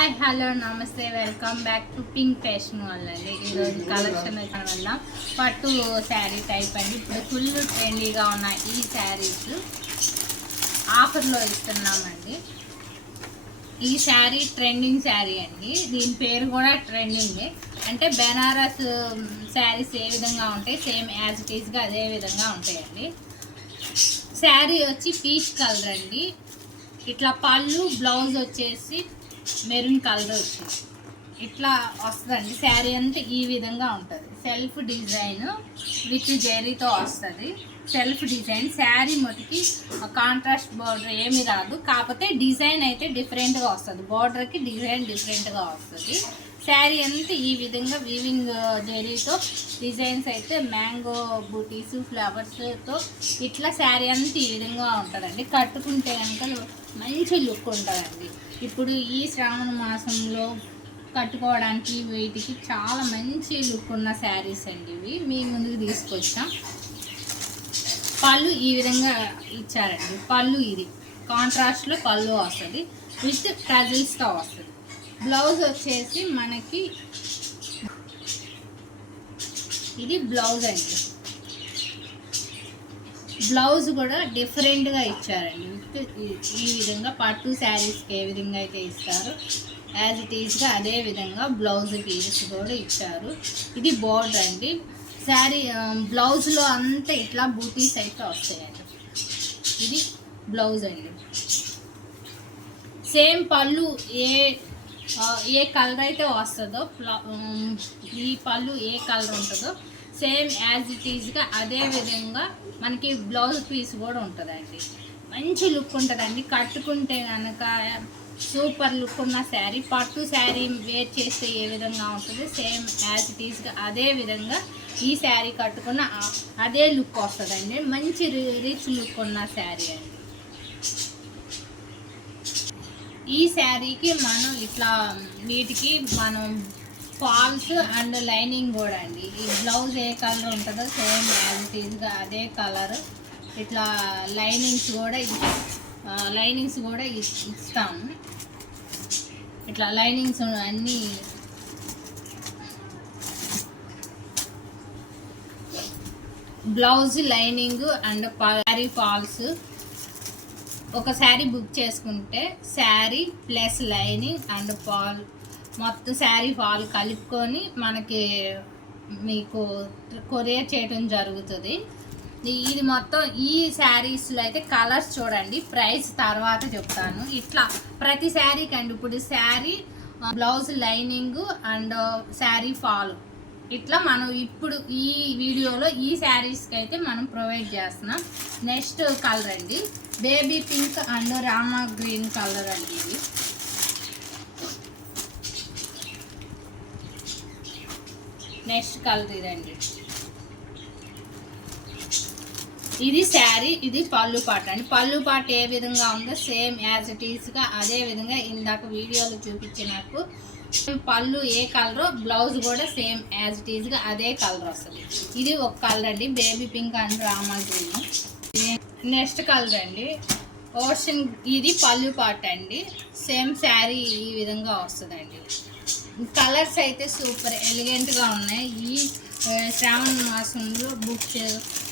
Hi hello నమస్తే welcome back to pink fashion వాళ్ళండి. ఈరోజు కలెక్షన్ వల్ల పట్టు శారీ టైప్ అండి. ఇప్పుడు ఫుల్ ట్రెండీగా ఉన్న ఈ శారీస్ ఆఫర్లో ఇస్తున్నామండి. ఈ శారీ ట్రెండింగ్ శారీ అండి. దీని పేరు కూడా ట్రెండింగే. అంటే బెనారస్ శారీస్ ఏ విధంగా ఉంటాయి సేమ్ యాజ్ ఇట్ ఈస్గా అదే విధంగా ఉంటాయండి. శారీ వచ్చి పీచ్ కలర్ అండి. ఇట్లా పళ్ళు బ్లౌజ్ వచ్చేసి మెరూన్ కలర్ వచ్చింది. ఇట్లా వస్తుందండి. శారీ అంతా ఈ విధంగా ఉంటుంది. సెల్ఫ్ డిజైన్ విత్ జెరీతో వస్తుంది. సెల్ఫ్ డిజైన్ శారీ మొదటికి కాంట్రాస్ట్ బార్డర్ ఏమి రాదు, కాకపోతే డిజైన్ అయితే డిఫరెంట్గా వస్తుంది. బార్డర్కి డిజైన్ డిఫరెంట్గా వస్తుంది. శారీ అంతా ఈ విధంగా వీవింగ్ జెరీతో డిజైన్స్ అయితే మ్యాంగో బూటీస్ ఫ్లవర్స్తో ఇట్లా శారీ అంతా ఈ విధంగా ఉంటుందండి. కట్టుకుంటే కనుక మంచి లుక్ ఉంటుందండి. ఇప్పుడు ఈ శ్రావణ మాసంలో కట్టుకోవడానికి వీటికి చాలా మంచి లుక్ ఉన్న శారీస్ అండి. ఇవి మీ ముందుకు తీసుకొచ్చాం. పళ్ళు ఈ విధంగా ఇచ్చారండి. పళ్ళు ఇది కాంట్రాస్ట్లో పళ్ళు వస్తుంది, విత్ టజిల్స్తో వస్తుంది. బ్లౌజ్ వచ్చేసి మనకి ఇది బ్లౌజ్ అండి. బ్లౌజ్ కూడా డిఫరెంట్గా ఇచ్చారండి. ఈ విధంగా పట్టు శారీస్కి ఏ విధంగా అయితే ఇస్తారో యాజ్ ఇట్ ఈస్గా అదే విధంగా బ్లౌజ్ పీస్ కూడా ఇచ్చారు. ఇది బోర్డర్ అండి. శారీ బ్లౌజ్లో అంతా ఇట్లా బూటీస్ అయితే వస్తాయండి. ఇది బ్లౌజ్ అండి. సేమ్ పళ్ళు ఏ కలర్ అయితే వస్తుందో ఈ పళ్ళు ఏ కలర్ ఉంటుందో సేమ్ యాజ్ ఇట్ ఈజ్గా అదే విధంగా మనకి బ్లౌజ్ పీస్ కూడా ఉంటుందండి. మంచి లుక్ ఉంటుందండి. కట్టుకుంటే కనుక సూపర్ లుక్ ఉన్న శారీ. పట్టు శారీ వేర్ చేస్తే ఏ విధంగా ఉంటుంది సేమ్ యాజ్ ఇట్ ఈజ్గా అదే విధంగా ఈ శారీ కట్టుకున్న అదే లుక్ వస్తుందండి. మంచి రిచ్ లుక్ ఉన్న శారీ అండి. ఈ శారీకి మనం ఇట్లా వీటికి మనం ఫాల్స్ అండ్ లైనింగ్ కూడా అండి. ఈ బ్లౌజ్ ఏ కలర్ ఉంటుందో సేమ్ యాజ్ ఇట్ ఈజ్గా అదే కలర్ ఇట్లా లైనింగ్స్ కూడా ఇస్తాము. ఇట్లా లైనింగ్స్ అన్నీ blouse lining and sari falls. ఒక శారీ బుక్ చేసుకుంటే sari plus lining and fall మొత్తం శారీ ఫాల్ కలుపుకొని మనకి మీకు కొరియర్ చేయడం జరుగుతుంది. ఇది మొత్తం ఈ శారీస్లో అయితే కలర్స్ చూడండి, ప్రైస్ తర్వాత చెప్తాను. ఇట్లా ప్రతి శారీకి అండి. ఇప్పుడు sari blouse lining and sari fall ఇట్లా మనం ఇప్పుడు ఈ వీడియోలో ఈ శారీస్కి అయితే మనం ప్రొవైడ్ చేస్తున్నాం. నెక్స్ట్ కలర్ అండి baby pink and Rama green colour అండి. ఇది నెక్స్ట్ కలర్ ఇదండి. ఇది శారీ, ఇది పళ్ళు పాట అండి. పళ్ళు పాట ఏ విధంగా ఉందో సేమ్ యాజ్ ఇట్ ఈస్గా అదే విధంగా ఇందాక వీడియోలో చూపించినట్టు పళ్ళు ఏ కలరో బ్లౌజ్ కూడా సేమ్ యాజ్ ఇట్ ఈస్గా అదే కలర్ వస్తుంది. ఇది ఒక కలర్ అండి baby pink and Rama green. Next colour అండి ఓషన్. ఇది పళ్ళు పాట అండి. సేమ్ శారీ ఈ విధంగా వస్తుందండి. కలర్స్ అయితే సూపర్ ఎలిగెంట్గా ఉన్నాయి. ఈ శ్రావణ మాసంలో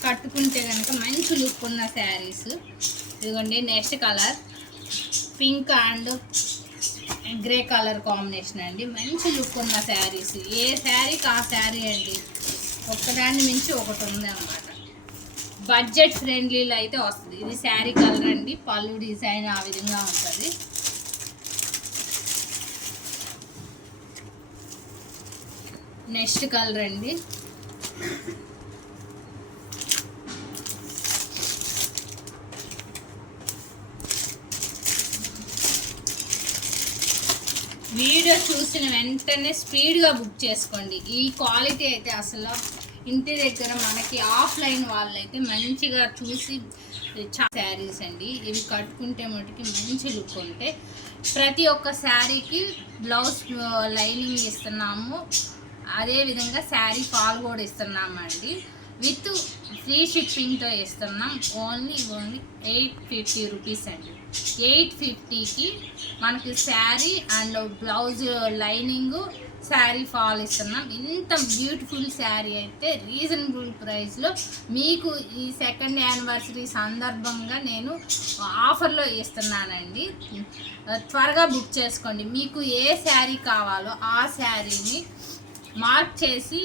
కట్టుకుంటే కనుక మంచి లుక్ ఉన్న శారీస్ ఇదిగోండి. Next colour pink and grey colour combination అండి. మంచి లుక్ ఉన్న శారీస్. ఏ శారీకి ఆ శారీ అండి, ఒక్కదాన్ని మించి ఒకటి ఉంది అన్నమాట. బడ్జెట్ ఫ్రెండ్లీలో అయితే వస్తుంది. ఇది శారీ కలర్ అండి. పళ్ళు డిజైన్ ఆ విధంగా ఉంటుంది. నెక్స్ట్ కలర్ అండి వీడియో చూసిన వెంటనే స్పీడ్గా బుక్ చేసుకోండి. ఈ క్వాలిటీ అయితే అసలు ఇంటి దగ్గర మనకి ఆఫ్లైన్ వాళ్ళు అయితే మంచిగా చూసి శారీస్ అండి. ఇవి కట్టుకుంటే మటుకి మంచి లుక్ ఉంటే ప్రతి ఒక్క శారీకి బ్లౌజ్ లైనింగ్ ఇస్తున్నాము. అదేవిధంగా శారీ ఫాల్ కూడా ఇస్తున్నామండి. విత్ ఫ్రీ షిప్పింగ్తో ఇస్తున్నాం. ఓన్లీ 850 రూపీస్ అండి. 850కి మనకి sari and blouse lining sari fall ఇస్తున్నాం. ఇంత బ్యూటిఫుల్ శారీ అయితే రీజనబుల్ ప్రైస్లో మీకు ఈ సెకండ్ యానివర్సరీ సందర్భంగా నేను ఆఫర్లో ఇస్తున్నానండి. త్వరగా బుక్ చేసుకోండి. మీకు ఏ శారీ కావాలో ఆ శారీని మార్క్ చేసి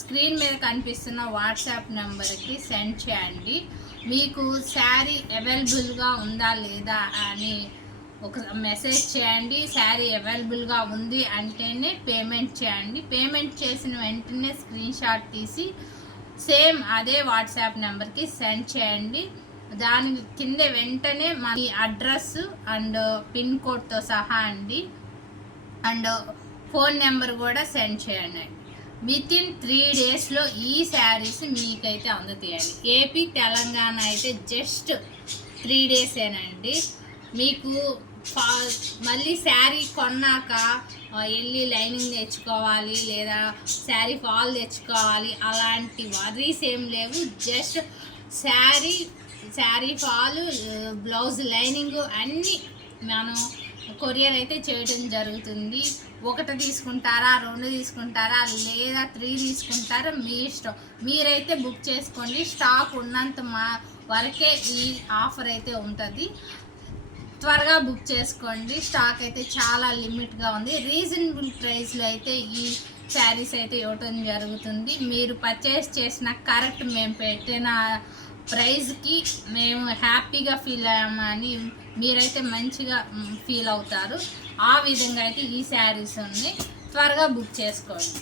స్క్రీన్ మీద కనిపిస్తున్న వాట్సాప్ నెంబర్కి సెండ్ చేయండి. మీకు శారీ అవైలబుల్గా ఉందా లేదా అని ఒక మెసేజ్ చేయండి. శారీ అవైలబుల్గా ఉంది అంటేనే పేమెంట్ చేయండి. పేమెంట్ చేసిన వెంటనే స్క్రీన్ షాట్ తీసి సేమ్ అదే వాట్సాప్ నెంబర్కి సెండ్ చేయండి. దాని కింద వెంటనే మీ అడ్రస్ అండ్ పిన్ కోడ్తో సహా అండి అండ్ ఫోన్ నెంబర్ కూడా సెండ్ చేయండి. వితిన్ 3 డేస్లో ఈ శారీస్ మీకైతే అందుతాయండి. ఏపీ తెలంగాణ అయితే జస్ట్ 3 డేసేనండి. మీకు మళ్ళీ శారీ కొన్నాక వెళ్ళి లైనింగ్ తెచ్చుకోవాలి లేదా శారీ ఫాల్ తెచ్చుకోవాలి అలాంటి వరీస్ ఏం లేవు. Just sari fall blouse lining అన్నీ మనం కొరియర్ అయితే చేయడం జరుగుతుంది. 1 తీసుకుంటారా, 2 తీసుకుంటారా లేదా 3 తీసుకుంటారా మీ ఇష్టం. మీరైతే బుక్ చేసుకోండి. స్టాక్ ఉన్నంత వరకే ఈ ఆఫర్ అయితే ఉంటుంది. త్వరగా బుక్ చేసుకోండి. స్టాక్ అయితే చాలా లిమిట్గా ఉంది. రీజనబుల్ ప్రైస్లో అయితే ఈ శారీస్ అయితే ఇవ్వటం జరుగుతుంది. మీరు పర్చేస్ చేసిన కరెక్ట్ మేము పెట్టిన ప్రైస్కి మేము హ్యాపీగా ఫీల్ అయ్యామని మీరైతే మంచిగా ఫీల్ అవుతారు. ఆ విధంగా అయితే ఈ శారీస్ ఉన్నాయి. త్వరగా బుక్ చేసుకోండి.